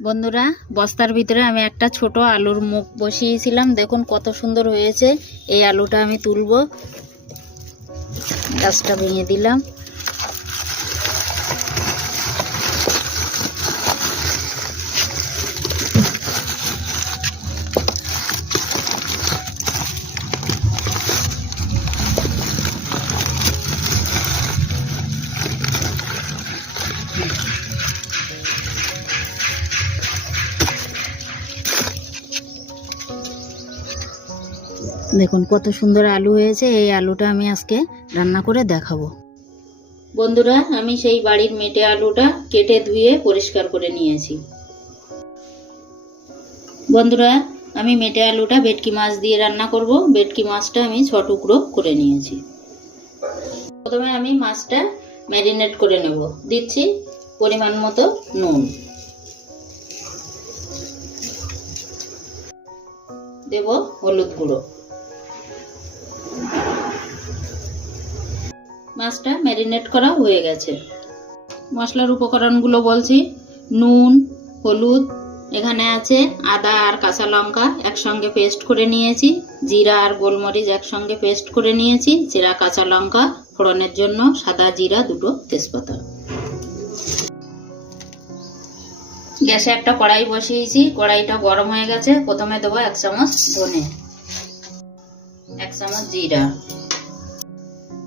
বন্ধুরা, বস্তার ভিতরে আমি একটা ছোট আলুর মুখ বসিয়েছিলাম। দেখুন কত সুন্দর হয়েছে। এই আলুটা আমি তুলবো। গাছটা ভেঙে দিলাম। দেখুন কত সুন্দর আলু হয়েছে। এই আলুটা আমি আজকে রান্না করে দেখাবো। বন্ধুরা, আমি সেই বাড়ির মেটে আলুটা কেটে ধুয়ে পরিষ্কার করে নিয়েছি। বন্ধুরা, আমি মেটে আলুটা ভেটকি মাছ দিয়ে রান্না করব। ভেটকি মাছটা আমি 6 টুকরো করে নিয়েছি। প্রথমে আমি মাছটা ম্যারিনেট করে নেব। দিচ্ছি পরিমাণ মতো নুন, দেব হলুদ গুঁড়ো। মাছটা ম্যারিনেট করা হয়ে গেছে। মশলার উপকরণগুলো বলছি। নুন, হলুদ, এখানে আছে আদা আর কাঁচা লঙ্কা একসঙ্গে পেস্ট করে নিয়েছি। জিরা আর গোলমরিচ একসঙ্গে পেস্ট করে নিয়েছি। জিরা, কাঁচা লঙ্কা ফোড়নের জন্য, সাদা জিরা, 2টো তেজপাতা। গ্যাসে একটা কড়াই বসিয়েছি। কড়াইটা গরম হয়ে গেছে। প্রথমে দেবো 1 চামচ ধনে, 1 চামচ জিরা,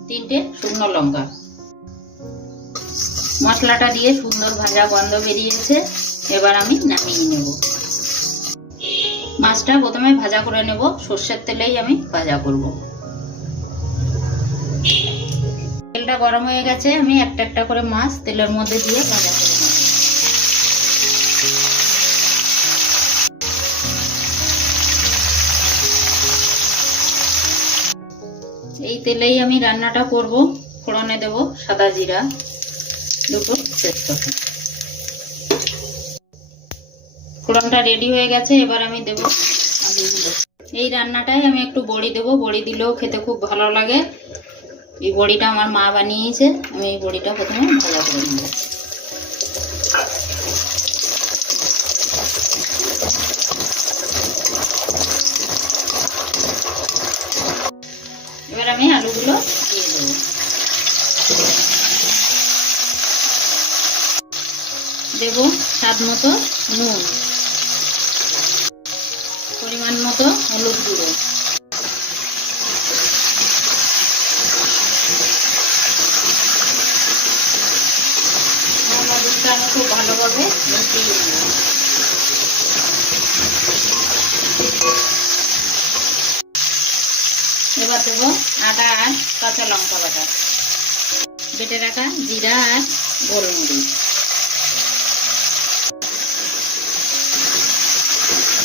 3টে শুকনো লঙ্কা। মশলাটা দিয়ে সুন্দর ভাজা গন্ধ বেরিয়েছে। এবার আমি নামিয়ে নেব। মাছটা প্রথমে ভাজা করে নেব। সর্ষের তেলেই আমি ভাজা করব। তেলটা গরম হয়ে গেছে। আমি একটা একটা করে মাছ তেলের মধ্যে দিয়ে ভাজা করে নেব। এই তেলেই আমি রান্নাটা করব। ফোড়নে দেব সাদা জিরা, 2টো তেজপাতা। ফোড়নটা রেডি হয়ে গেছে। এবার আমি দেব আলুগুলো। এই রান্নাটায় আমি একটু বড়ি দেব। বড়ি দিলেও খেতে খুব ভালো লাগে। এই বড়িটা আমার মা বানিয়েছে। আমি এই বড়িটা প্রথমে ভাজা করে নেব। এবার আমি আলুগুলো দিয়ে দেব। দেব স্বাদ মতো নুন, পরিমাণ মতো হলুদ গুঁড়ো, লবণটা আমি খুব ভালোভাবে মিশিয়ে নেব। এবার দেব আদা আর কাঁচা লঙ্কা বাটা, বেটে রাখা জিরা আর গোলমরিচ।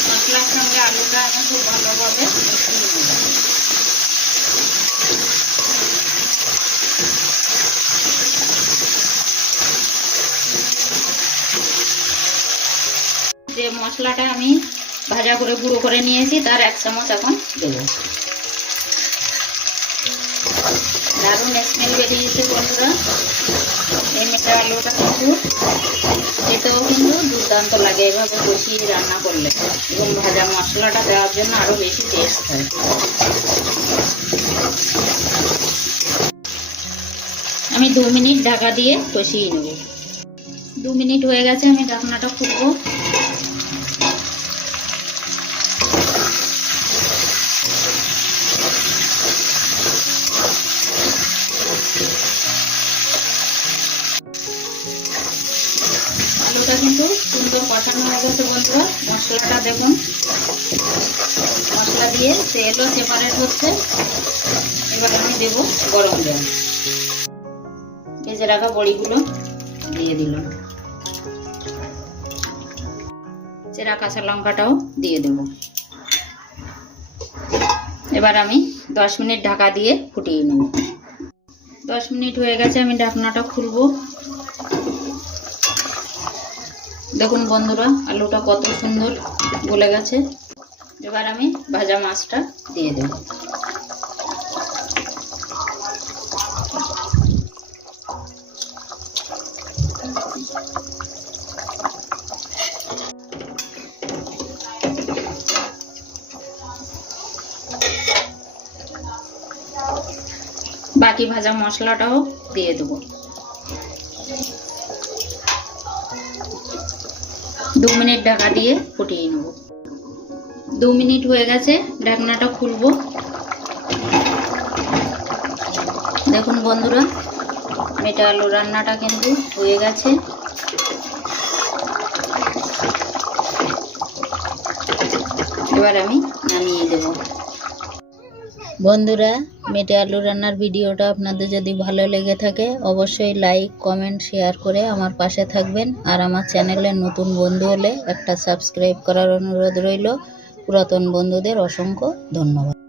মশলার সঙ্গে আলুটা আমি খুব ভালোভাবে মিশিয়ে নেব। যে মশলাটা আমি ভাজা করে গুঁড়ো করে নিয়েছি তার 1 চামচ এখন দেব। দারুণ স্মেল বেরিয়েছে বন্ধুরা। এই মেটে আলুটা কিন্তু খেতেও কিন্তু দুর্দান্ত লাগে এভাবে কষিয়ে রান্না করলে, এবং ভাজা মশলাটা দেওয়ার জন্য আরো বেশি টেস্ট হয়। আমি 2 মিনিট ঢাকা দিয়ে কষিয়ে নেব। 2 মিনিট হয়ে গেছে। আমি ঢাকনাটা খুলবো। আলুটা কিন্তু সুন্দর কষানো হয়ে গেছে বন্ধুরা। মশলাটা দেখুন, মশলা দিয়ে তেলও সেপারেট হচ্ছে। এবার আমি দেব গরম জল। ভেজে রাখা বড়িগুলো দিয়ে দিলাম। চেরা কাঁচা লঙ্কাটাও দিয়ে দেব। এবার আমি 10 মিনিট ঢাকা দিয়ে ফুটিয়ে নেব। 10 মিনিট হয়ে গেছে। আমি ঢাকনাটা খুলবো। দেখুন বন্ধুরা, আলুটা কত সুন্দর গলে গেছে। এবার আমি ভাজা মাছটা দিয়ে দেব। বাকি ভাজা মশলাটাও দিয়ে দেবো। 2 মিনিট ঢাকা দিয়ে ফুটিয়ে নেব। 2 মিনিট হয়ে গেছে, ঢাকনাটা খুলবো। দেখুন বন্ধুরা, মেটে আলু রান্নাটা কিন্তু হয়ে গেছে। এবার আমি নামিয়ে দেব। বন্ধুরা, মেটে আলু রান্নার ভিডিওটা আপনাদের যদি ভালো লেগে থাকে অবশ্যই লাইক, কমেন্ট, শেয়ার করে আমার পাশে থাকবেন। আর আমার চ্যানেলে নতুন বন্ধু হলে একটা সাবস্ক্রাইব করার অনুরোধ রইল। পুরাতন বন্ধুদের অসংখ্য ধন্যবাদ।